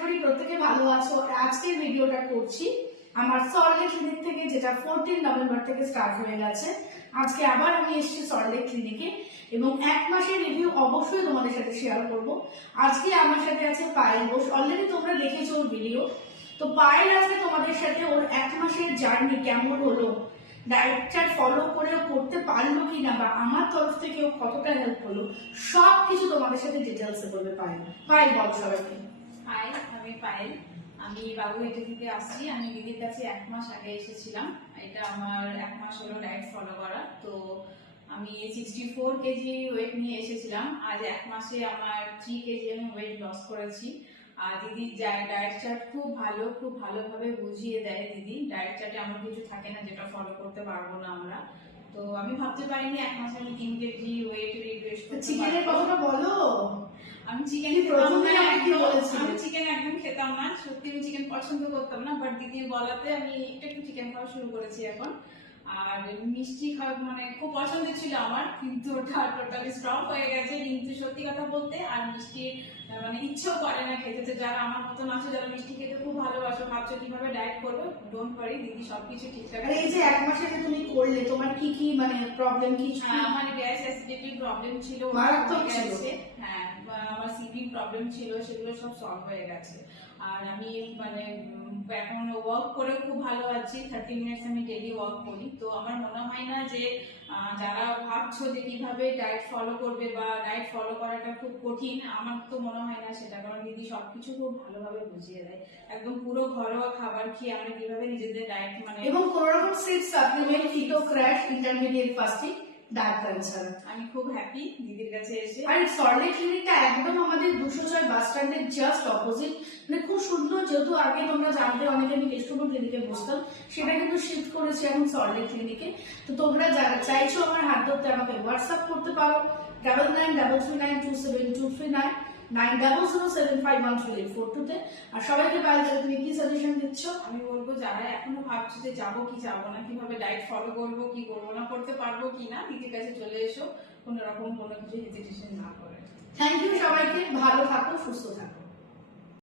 করি প্রত্যেকে ভালো আছো। আজকের ভিডিওটা করছি আমার সল্টলেক ক্লিনিক থেকে, যেটা 14 নভেম্বর থেকে স্টার্ট হয়ে গেছে। আজকে আবার আমি এসেছি সল্টলেক ক্লিনিকে এবং এক মাসের রিভিউ অবশ্যই তোমাদের সাথে শেয়ার করব। আজকে আমার সাথে আছে পায়েল ঘোষ। অলরেডি তোমরা দেখেছো ওর ভিডিও। তো পায়েল আজকে তোমাদের সাথে ওর এক মাসের জার্নি কেমন হলো, ডায়েট চার্ট ফলো করে করতে পারলো কিনা, বা আমার তরফ থেকে ও কতটা হেল্প হলো, সবকিছু তোমাদের সাথে ডিটেলসে বলবে পায়েল। পায়েল বল সবাইকে। হাই, আমি পায়েল। আমি বাবুঘাটি থেকে আসছি। আমি দিদির কাছে এক মাস আগে এসেছিলাম। এটা আমার এক মাস হলো ডায়েট ফলো করা। তো আমি 64 কেজি ওয়েট নিয়ে এসেছিলাম। আজ এক মাসে আমার 3 কেজি আমি ওয়েট লস করেছি। আর দিদির ডায়েট চার্ট খুব ভালোভাবে বুঝিয়ে দেয় দিদি। ডায়েট চার্টে এমন কিছু থাকে না যেটা ফলো করতে পারবো না আমরা। তো আমি ভাবতে পারিনি এক মাসে আমি 3 কেজি ওয়েট রিডিউস করতে পারবো। চিকেনের কথাটা বলো। আমি চিকেন একদম খেতাম না, সত্যি আমি চিকেন পছন্দ করতাম না, বাট দিদির বলাতে আমি একটু চিকেন খাওয়া শুরু করেছি এখন। আর মিষ্টি খাওয়া মানে খুব পছন্দ ছিল আমার, কিন্তু ওটা টোটালি স্টপ হয়ে গেছে। কিন্তু সত্যি কথা বলতে আর মিষ্টি মানে ইচ্ছেও করে না খেতে। তো যারা আমার মতন আছে, যারা মিষ্টি খেতে খুব ভালোবাসো, ভাবছো কিভাবে ডায়েট করবে, ডোন্ট ওয়ারি, দিদি সবকিছু ঠিকঠাক। এই যে এক মাসে যে তুমি করলে, তোমার কি কি মানে প্রবলেম কি ছিল? আমার গ্যাস অ্যাসিডিটির প্রবলেম ছিল, মারাত্মক ছিল। হ্যাঁ, আমার সিপিং প্রবলেম ছিল, সেগুলো সব সলভ হয়ে গেছে। আর আমি মানে এখন ওয়ার্ক করে খুব ভালো আছি। 30 মিনিটস আমি ডেইলি ওয়ার্ক করি। তো আমার মনে হয় না যে যারা ভাবছো যে কিভাবে ডায়েট ফলো করবে বা ডায়েট ফলো করাটা খুব কঠিন, আমার তো মনে হয় না সেটা। কারণ দিদি সবকিছু খুব ভালোভাবে বুঝিয়ে দেয়। একদম পুরো ঘরোয়া খাবার খেয়ে আমরা কিভাবে নিজেদের ডায়েট মানে এবং কোন রকম সিড সাপ্লিমেন্ট, কিটো crash, intermediate fasting, diet plan ছাড়া। আমি খুব হ্যাপি দিদির কাছে এসে। আর সল্টলেক ক্লিনিকটা একদম আমাদের 206 বাস স্ট্যান্ডের জাস্ট অপোজিট। মানে খুব সুন্দর। যেহেতু আগে তোমরা জানতে অনেকে আমি কেষ্টপুর ক্লিনিকে বসতাম, সেটা কিন্তু শিফট করেছি এখন সল্টলেক ক্লিনিকে। তো তোমরা যারা চাইছো আমার হাত ধরতে, আমাকে হোয়াটসঅ্যাপ করতে পারো 9933927239 9007513842 আর সবাইকে পাইলে তুমি কি সাজেশন দিচ্ছ? আমি বলবো যারা এখনো ভাবছো যে যাবো কি যাবো না, কিভাবে ডায়েট ফলো করবো কি করবো না, করতে পারবো কি না, দিদির কাছে চলে এসো, কোনো রকম কোনো কিছু হেজিটেশন না করে। থ্যাংক ইউ সবাইকে। ভালো থাকো, সুস্থ থাকো।